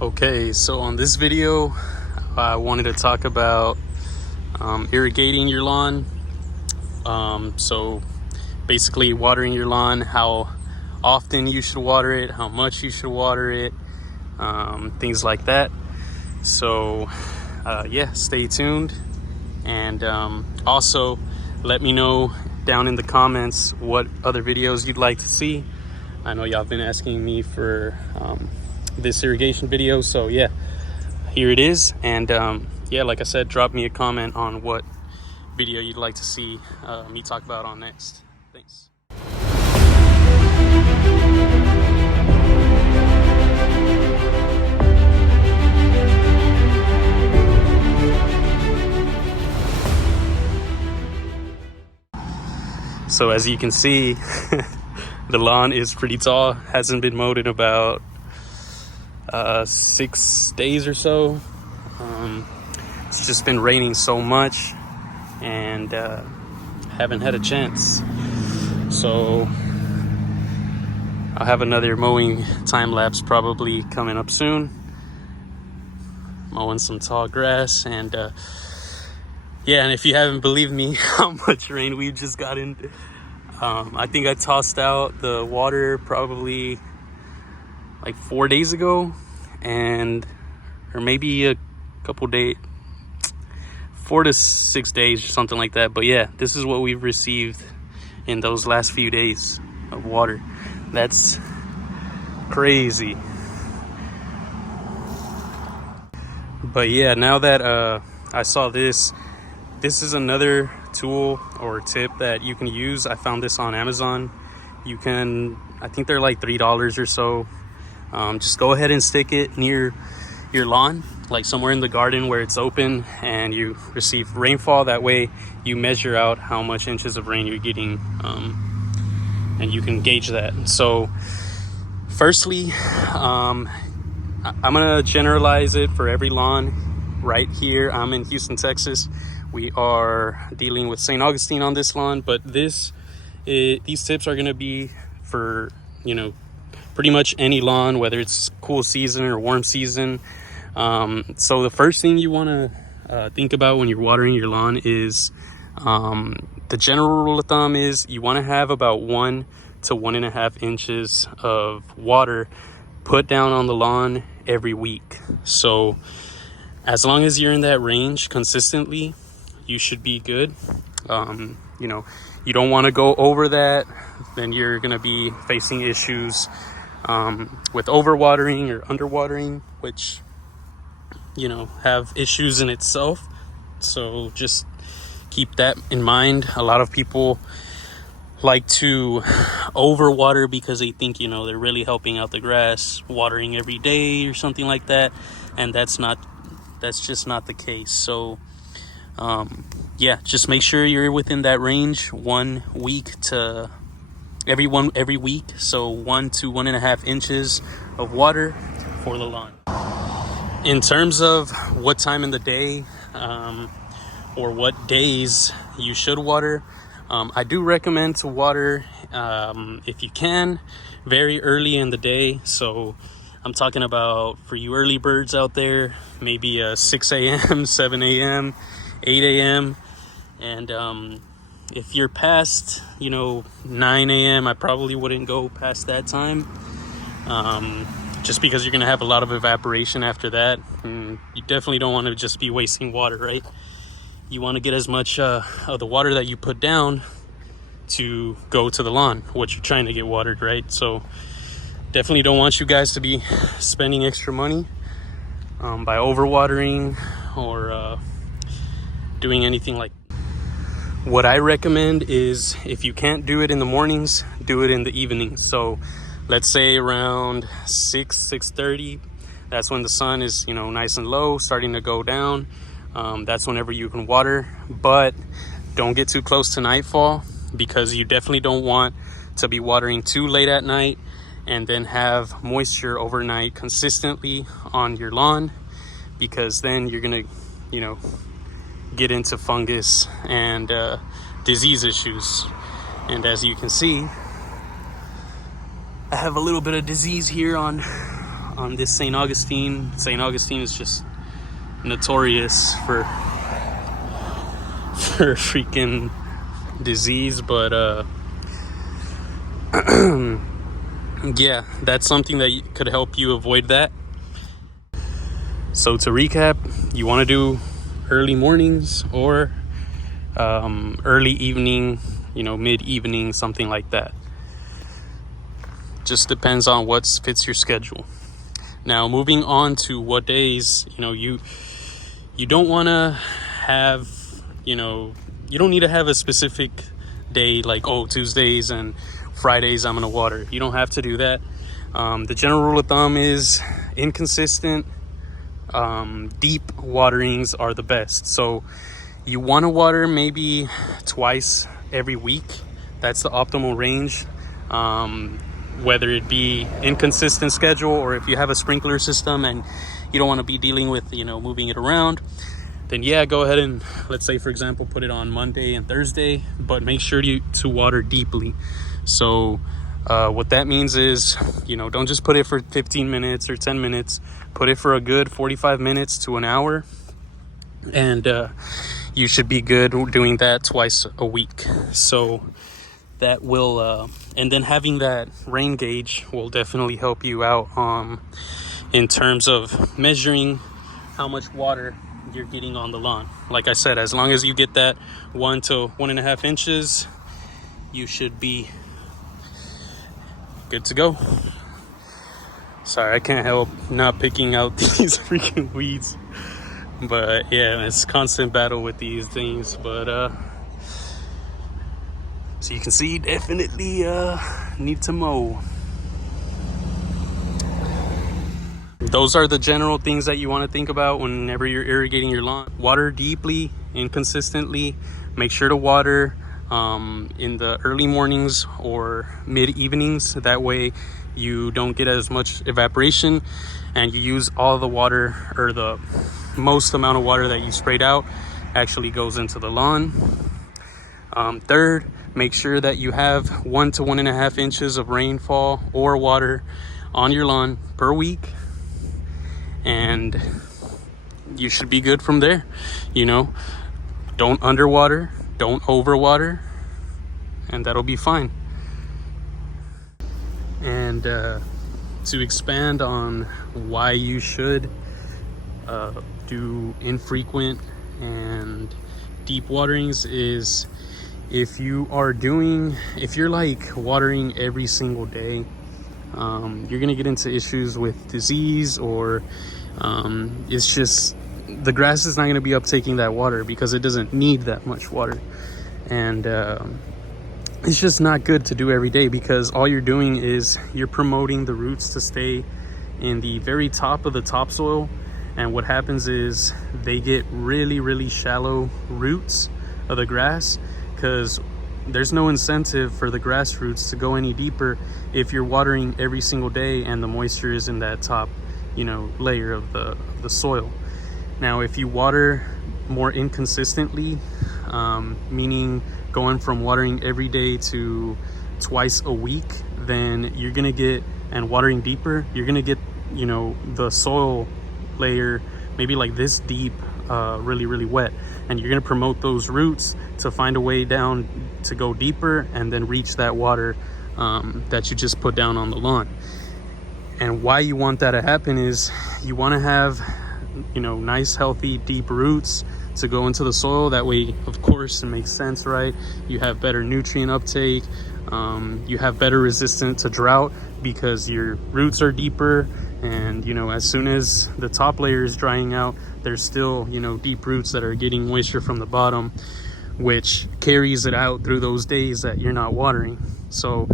Okay, so on this video, I wanted to talk about irrigating your lawn. So basically watering your lawn, how often you should water it, how much you should water it, things like that. So yeah, stay tuned. And also let me know down in the comments what other videos you'd like to see. I know y'all been asking me for this irrigation video, so yeah, here it is. And yeah, like I said, drop me a comment on what video you'd like to see me talk about on next. Thanks. So as you can see, the lawn is pretty tall. Hasn't been mowed in about 6 days or so. It's just been raining so much and haven't had a chance. So I'll have another mowing time lapse probably coming up soon. Mowing some tall grass. And yeah, and if you haven't believed me how much rain we just got in, I think I tossed out the water probably like 4 days ago, or maybe a couple days, 4 to 6 days or something like that. But yeah, this is what we've received in those last few days of water. That's crazy. But yeah, now that I saw this is another tool or tip that you can use. I found this on Amazon. I think they're like $3 or so. Just go ahead and stick it near your lawn, like somewhere in the garden where it's open and you receive rainfall. That way you measure out how much inches of rain you're getting, and you can gauge that. So firstly, I'm gonna generalize it for every lawn right here. I'm in Houston, Texas. We are dealing with St. Augustine on this lawn, but these tips are gonna be for, pretty much any lawn, whether it's cool season or warm season. So the first thing you want to think about when you're watering your lawn is, the general rule of thumb is you want to have about 1 to 1.5 inches of water put down on the lawn every week. So as long as you're in that range consistently, you should be good. You don't want to go over that, then you're going to be facing issues with overwatering or underwatering, which have issues in itself. So just keep that in mind. A lot of people like to overwater because they think they're really helping out the grass, watering every day or something like that, and that's just not the case. So yeah, just make sure you're within that range, every week, so 1 to 1.5 inches of water for the lawn. In terms of what time in the day or what days you should water, I do recommend to water, if you can, very early in the day. So I'm talking about, for you early birds out there, maybe 6 a.m., 7 a.m., 8 a.m. And if you're past 9 a.m., I probably wouldn't go past that time, just because you're going to have a lot of evaporation after that, and you definitely don't want to just be wasting water, right? You want to get as much of the water that you put down to go to the lawn, what you're trying to get watered, right? So definitely don't want you guys to be spending extra money by overwatering or doing anything like that. What I recommend is, if you can't do it in the mornings, do it in the evenings. So let's say around 6:30, that's when the sun is nice and low, starting to go down. That's whenever you can water, but don't get too close to nightfall, because you definitely don't want to be watering too late at night and then have moisture overnight consistently on your lawn, because then you're gonna get into fungus and disease issues. And as you can see, I have a little bit of disease here on on this St. Augustine. St. Augustine is just notorious for freaking disease, but yeah, that's something that could help you avoid that. So to recap, you want to do early mornings or early evening, mid-evening, something like that. Just depends on what fits your schedule. Now, moving on to what days, you don't want to have, you don't need to have a specific day like, oh, Tuesdays and Fridays I'm gonna water. You don't have to do that. The general rule of thumb is inconsistent, deep waterings are the best. So you want to water maybe twice every week. That's the optimal range. Whether it be inconsistent schedule, or if you have a sprinkler system and you don't want to be dealing with moving it around, then yeah, go ahead and, let's say for example, put it on Monday and Thursday, but make sure to water deeply. So what that means is, don't just put it for 15 minutes or 10 minutes, put it for a good 45 minutes to an hour, and you should be good doing that twice a week. So that will and then having that rain gauge will definitely help you out in terms of measuring how much water you're getting on the lawn. Like I said, as long as you get that 1 to 1.5 inches, you should be good to go. Sorry, I can't help not picking out these freaking weeds, but yeah, it's constant battle with these things. But so you can see, definitely need to mow. Those are the general things that you want to think about whenever you're irrigating your lawn. Water deeply and consistently. Make sure to water in the early mornings or mid evenings. That way you don't get as much evaporation and you use all the water, or the most amount of water that you sprayed out actually goes into the lawn. Third, make sure that you have 1 to 1.5 inches of rainfall or water on your lawn per week, and you should be good from there. Don't underwater, don't overwater, and that'll be fine. And to expand on why you should do infrequent and deep waterings is, if you're like watering every single day, you're gonna get into issues with disease, or it's just the grass is not gonna be uptaking that water because it doesn't need that much water. And it's just not good to do every day, because all you're doing is you're promoting the roots to stay in the very top of the topsoil. And what happens is they get really, really shallow roots of the grass, because there's no incentive for the grass roots to go any deeper if you're watering every single day and the moisture is in that top layer of the soil. Now, if you water more inconsistently, meaning going from watering every day to twice a week, then you're gonna get, and watering deeper, you're gonna get the soil layer maybe like this deep, really, really wet, and you're gonna promote those roots to find a way down to go deeper and then reach that water that you just put down on the lawn. And why you want that to happen is you want to have nice, healthy, deep roots to go into the soil. That way, of course, it makes sense, right? You have better nutrient uptake, you have better resistance to drought because your roots are deeper. And as soon as the top layer is drying out, there's still deep roots that are getting moisture from the bottom, which carries it out through those days that you're not watering. So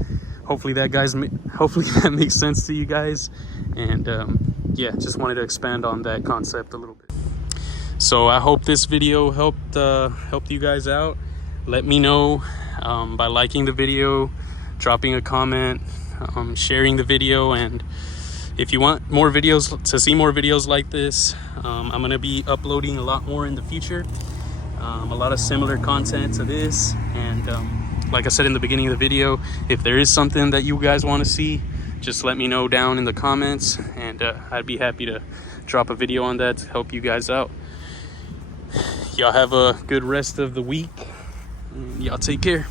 hopefully that makes sense to you guys. And yeah, just wanted to expand on that concept a little bit. So I hope this video helped you guys out. Let me know by liking the video, dropping a comment, sharing the video. And if you want more videos, to see more videos like this, I'm gonna be uploading a lot more in the future, a lot of similar content to this. And like I said in the beginning of the video, if there is something that you guys want to see, just let me know down in the comments, and I'd be happy to drop a video on that to help you guys out. Y'all have a good rest of the week. Y'all take care.